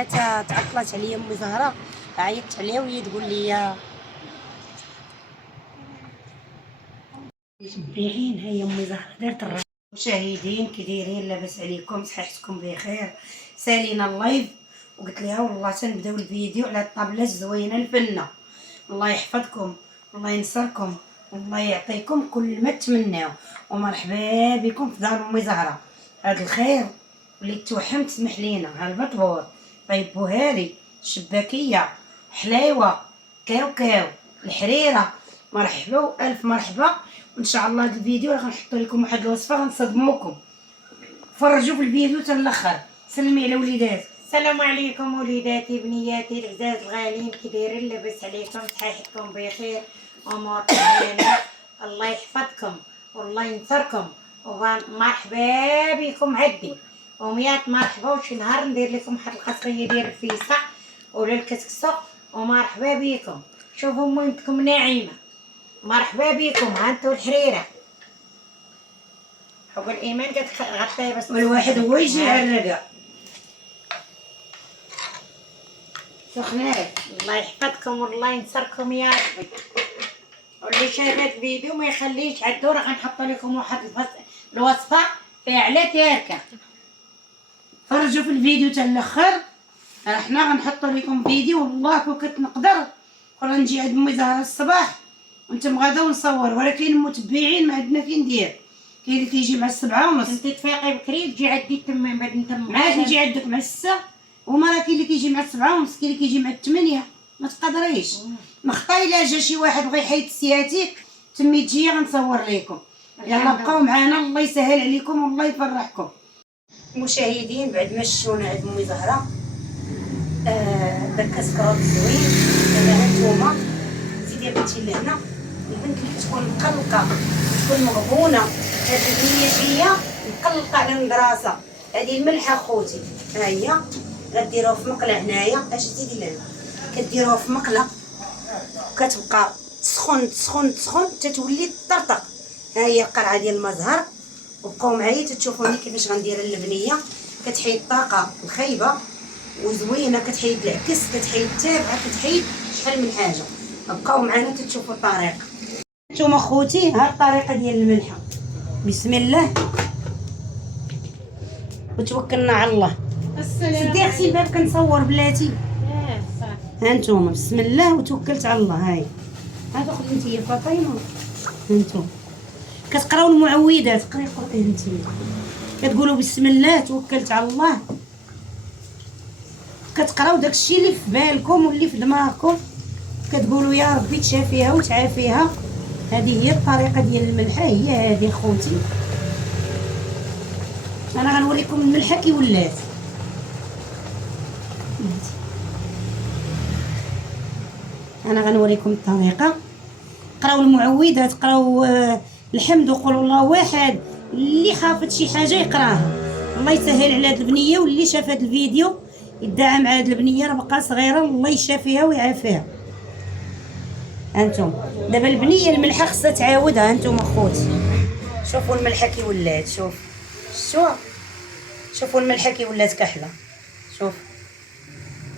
عاد تعطلات عليا امي زهره، عيطت عليها وهي تقول لي متبعين هي امي زهره دارت الرجل. مشاهدين كي دايرين؟ لاباس عليكم؟ صحتكم بخير؟ سالينا اللايف وقلت لها والله تنبداو الفيديو على الطابله الزوينه الفنه. الله يحفظكم والله ينصركم والله يعطيكم كل ما تمناو، ومرحبا بكم في دار امي زهره. هذا الخير اللي توحم تسمح لينا هالبطبور طيبو هاري الشباكيه حلاوه كاو الحريره. مرحبا والف مرحبا. وان شاء الله هذا الفيديو راه غنحط لكم واحد الوصفه غنصدموكم. فرجوا في الفيديو حتى الاخر. سلمي على وليدات. السلام عليكم وليداتي بنياتي العزاز الغاليين، كي دايرين؟ لاباس عليكم؟ صحتكم بخير؟ اموركم زينه؟ الله يحفظكم والله ينصركم. ومرحبا بكم عدي وميات مرحبا. وشي نهار ندير لكم واحد القصريه ديال الفيسا ولا الكسكسو. ومرحبا بكم. شوفوا ميمتكم ناعمه. مرحبا بكم. هانتو الحريره حب الايمان غطيه بس والواحد هو يجي على الرقه سخنات. الله يحفظكم والله ينصركم يا ربي. واللي شاف هاد الفيديو ما يخليش عدو، راه غنحط لكم واحد الوصفه فيها على تاركه. فرجوا في الفيديو حتى الاخر. احنا غنحط لكم فيديو والله كون كنت نقدر كون نجي عند امي زهره الصباح وانتم غدا ونصور، ولكن المتبعين ما عندنا فين ندير. كاين اللي كيجي مع 7:30. انت تفيقي بكري تجي عندي تما بعد نتم عاد نجي عندك مع 6 وما راه كاين اللي كيجي مع 7:30، كاين اللي كيجي مع 8. ما تقدريش نخطا. الا جا شي واحد بغى يحيد السياتيك تمي تجي غنصور لكم. يلا بقاو معنا الله يسهل عليكم والله يفرحكم. مشاهدين بعد ما شفتونا عند امي زهره داك كاسكروط زوين. دابا هانتوما زيدي بنتي لهنا. البنت اللي كتكون مقلقه تكون مغبونه، هاد البنيه جايه مقلقه على المدرسه. هادي الملحه خوتي ها هي غديروها في مقله هنايا. اش زيدي لهنا كديروها في مقله كتبقى تسخن تسخن تسخن حتى تولي طرطق. ها هي القرعه ديال المزهر. وبقاو معايا تتشوفوني كيفاش غندير اللبنيه. كتحيد الطاقه الخايبه وزوينه، كتحيد العكس، كتحيد التابعه، كتحيد شحال من حاجه. بقاو معنا تتشوفوا الطريقه. نتوما خوتي ها الطريقه ديال الملحه. بسم الله وتوكلنا على الله. سدي اختي الباب كنصور بلاتي. ها نتوما بسم الله وتوكلت على الله. هاي هذا خذي انت يا فاطمه. هانتوما كتقراو المعوذات. قري قري انت كتقولوا بسم الله توكلت على الله. كتقراو داكشي اللي في بالكم واللي في دماغكم. كتقولوا يا ربي تشافيها وتعافيها. هذه هي الطريقه ديال الملحه. هي هذه خوتي. انا غنوريكم الملحه كي ولات. انا غنوريكم الطريقه. قراو المعوذات، قراو الحمد وقولوا الله واحد. اللي خافت شي حاجه يقراها. الله يسهل على هاد البنيه، واللي شاف هاد الفيديو يدعى مع هاد البنيه راه بقى صغيره الله يشافيها ويعافيها. هانتوما دابا البنيه الملحه خصها تعاودها. هانتوما خوتي شوفوا الملحه كي ولات. شوفوا الملحه كي ولات كحله. شوف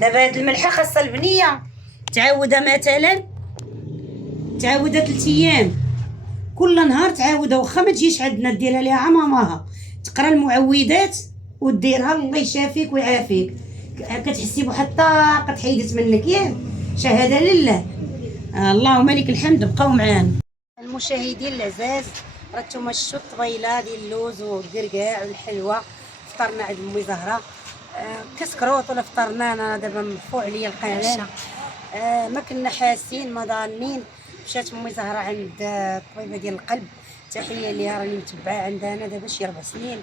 دابا هاد الملحه خاصها البنيه تعاودها، مثلا تعاودها 3 ايام كل نهار تعاودها. واخا ما تجيش عندنا ديرها ليها ماماها تقرا المعوذات وديرها الله يشافيك ويعافيك. كتحسي بواحد الطاقه تحيدت منك ياك. شهاده لله. اللهم لك الحمد. بقاو معانا المشاهدين العزاز. راه نتوما شفتوا الطبيله ديال اللوز والكركاع والحلوى. فطرنا عند امي زهره كسكروط ولا فطرنا. انا دابا مرفوع عليا القناه. ما كنا حاسين ما ظانين. مشات امي زهره عند الطبيبه ديال القلب. تحيه ليها راني متبعه عندها انا دابا شي 4 سنين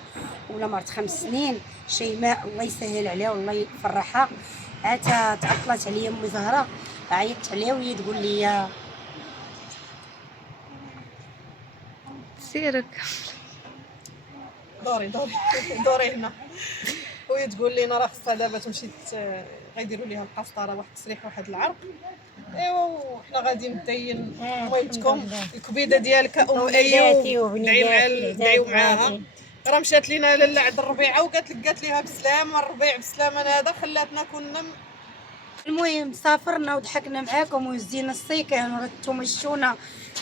ولا مرت 5 سنين. شيماء الله يسهل عليها والله يفرحها. عاد تعطلات عليا امي زهره، عيطت عليها وهي تقول لي سيرك دوري هنا. وهي تقول لي راه خصها دابا تمشي غيديروا ليها القسطره واحد التسريح واحد العرق. ايوا وحنا غادي مدين ميمتكم الكبيده ديالك ام ايوب. دعيو معاها راه مشات لينا لاله عند الربيعه قالت ليها بسلامه الربيع بسلامه هذا خلاتنا كنا المهم سافرنا وضحكنا معاكم وهزينا السيكان ورتو مشونا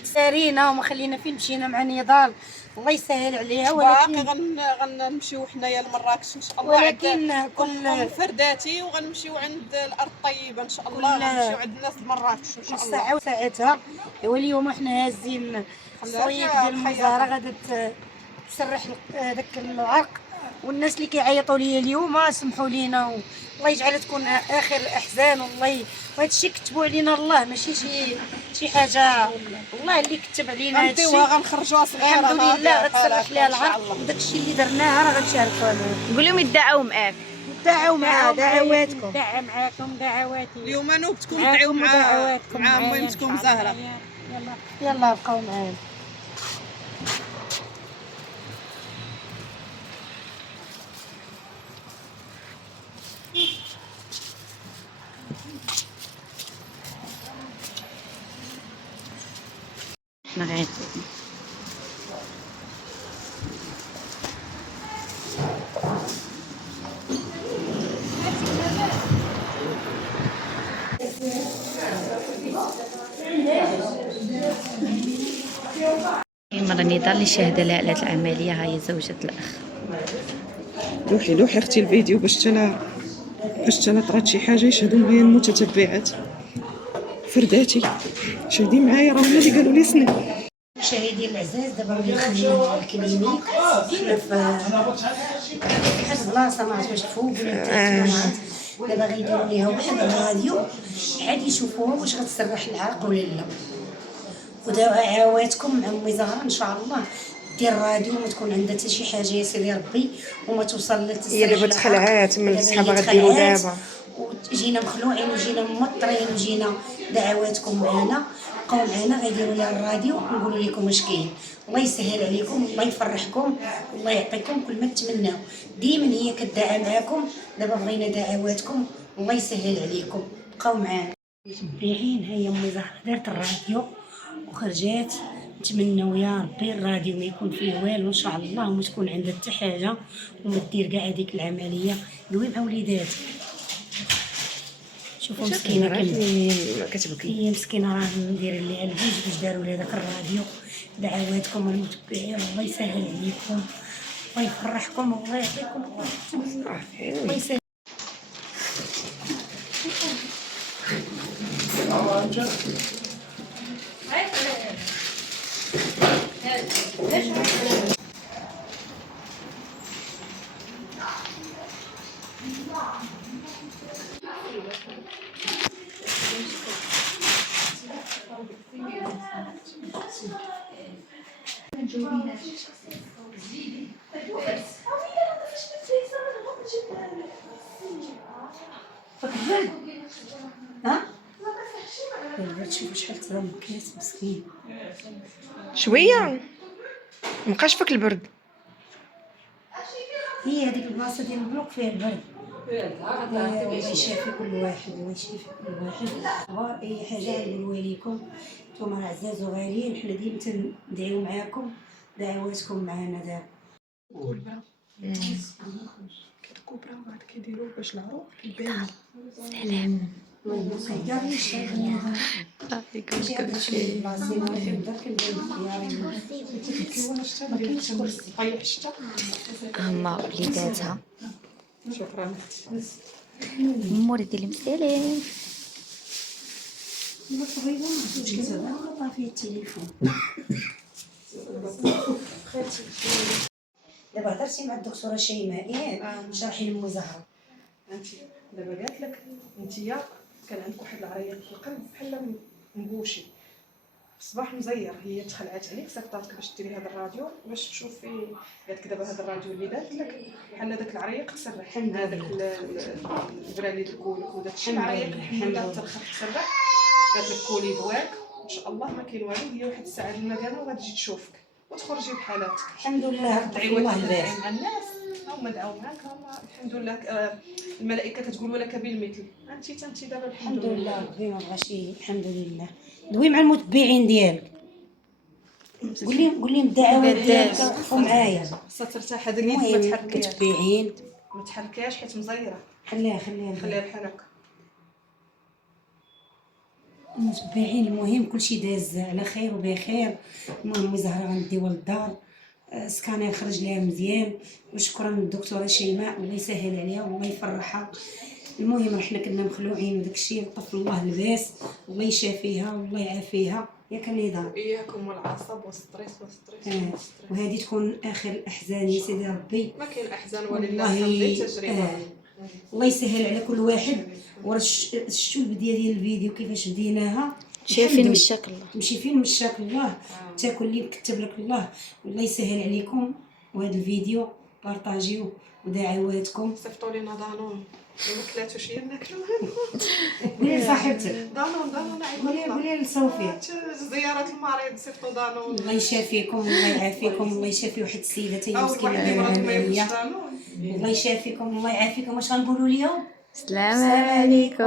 سارينا وما خلينا فين مشينا مع نضال. الله يسهل عليها. باقي ولكن غنمشيو حنايا لمراكش ان شاء الله. ولكن كل فرداتي وغنمشيو عند الارض الطيبه ان شاء الله. غنمشيو عند الناس مراكش ان شاء الله. ساعه وساعتها. واليوم احنا هازين الصويك ديال المزاره غادا تسرح داك العرق. والناس اللي كيعيطوا لي اليوم سمحوا لينا الله يجعل تكون اخر احزان. والله وهذا الشيء كتبوا علينا الله ماشي شي حاجه والله اللي كتب علينا هذا الشيء غنخرجوها صغيره. الحمد لله غتسرح ليها العرق. وداك الشيء اللي درناه راه غنشاركوا معاه. قول لهم يدعوا معاك. دعوا مع دعواتكم. دعا معاكم دعواتي. اليوم نوبتكم تدعيو مع مهمتكم زهره. يلا بقاو معانا. احنا غير مرة نضال اللي شاهدة لها على العملية. ها هي زوجة الأخ. لوحي اختي الفيديو باش انا طرات شي حاجه يشهدوا معايا المتتبعات. فرداتي شهدي معايا راه هما اللي قالوا لي سني. مشاهدي الاعزاء دابا ولينا خدمنا في الكلينيك. حنا في واحد البلاصه ما عرفتش واش فوق ولا تحت. دابا غيديروا ليها واحد الراديو عاد يشوفوها واش غتسرح العرق ولا لا. ودعواتكم مع امي زهره ان شاء الله دير راديو وما تكون عندها حتى شي حاجه يا سيدي ربي وما توصل للتسريح. هي دابا تخلعات من صحابها غديروا دابا. وجينا مخلوعين وجينا موطرين وجينا دعواتكم معنا. بقاو معنا غيديروا لها الراديو ونقولوا لكم واش كاين. الله يسهل عليكم الله يفرحكم والله يعطيكم كل ما تمناو. ديما هي كدعا معاكم. دابا بغينا دعواتكم الله يسهل عليكم. بقاو معنا. متبعين هي امي زهره دارت الراديو وخرجات. نتمنوا يا ربي الراديو ما يكون فيه والو ان شاء الله وما تكون عندها حتى حاجه وما دير كاع هذيك العمليه. دوي مع وليدات. شوفوا مسكينه كتبكي. هي مسكينه راه ندير ليها الفيديو باش داروا لها داك الراديو. دعواتكم المتبعين الله يسهل عليكم الله يفرحكم والله يعطيكم الله يسهل. ها؟ البرد شوفوا شحال ترى كاس مسكين. شويه مابقاش فيك البرد. هي هذيك البلاصه ديال البلوك فيها البرد. الله يشافي كل واحد الله يشافي كل واحد. اي حاجه نقولوها لكم نتوما عزاز وغاليين. حنا ديما تندعيو معاكم دعواتكم معنا دابا. الكبرى وبعد كيديروا باش العروق كيبان. سلام. هما وليداتها. شكرا. موري دير لهم سلام. طافي التليفون. دابا هضرتي مع الدكتوره شيماء ياك شرحي لمو زهره. انت دابا قالت لك انتيا كان عندك واحد العريق في القلب بحال مبوشي في الصباح مزير. هي تخلعات عليك صيفطاتك باش ديري هذا الراديو باش تشوفي. قالت لك دابا هذا الراديو اللي دارت لك بحال هذاك العريق تسرح. هذاك البرا اللي دركوا لك وداك الشيء العريق الحمد لله ترخف تسرح. قالت لك كولي بواك ان شاء الله ما كاين والو. هي واحد الساعه ديال المكانه وغادي تجي تشوفك وتخرجي بحالاتك. الحمد لله دعيوا الله الله يبارك. مع الناس هما دعاو معاك. هما الحمد لله الملائكه كتقول ولك بالمثل. انت دابا الحمد لله ربي ما بغاش. الحمد لله دوي مع المتبعين ديالك. قول لي الدعوه قداش؟ ديالك وقفوا معايا. خاصها ترتاح هذا اليد ما المهم تحركيهاش، كتبيعين ما تحركيهاش حيت مزيره. خليها خليها بحال هكا. متبعين. المهم كلشي داز على خير وبخير. المهم زهره غنديوها للدار، سكانير خرج ليها مزيان، وشكرا للدكتوره شيماء، الله يسهل عليها والله يفرحها. المهم حنا كنا مخلوعين وداكشي، طفل الله الباس، الله يشافيها والله يعافيها ياك النضال. اياكم والعصب والستريس والستريس. وهذه تكون اخر الاحزان يا سيدي ربي. ما كاين احزان ولله والله الحمد، تجربه. الله يسهل على كل واحد. ورا شفتوا البدايه ديال الفيديو كيفاش بديناها، شايفين مشاك الله. تمشي فين مشاك الله، تاكل اللي مكتب لك الله. والله يسهل عليكم. وهذا الفيديو بارطاجيوه ودعواتكم. صيفطوا لينا دانون ما كلاتوش هي ناكلو. قولي لصاحبتك، دانون قولي لصوفيا زيارة المريض صيفطوا دانون. الله يشافيكم الله يعافيكم. الله يشافي واحد السيده تاهي اول مسكينه واحد اللي دايره مرض ما ياكلش عمليه. دانون. الله يشافيكم الله يعافيكم. واش غنقولوا اليوم؟ السلام عليكم.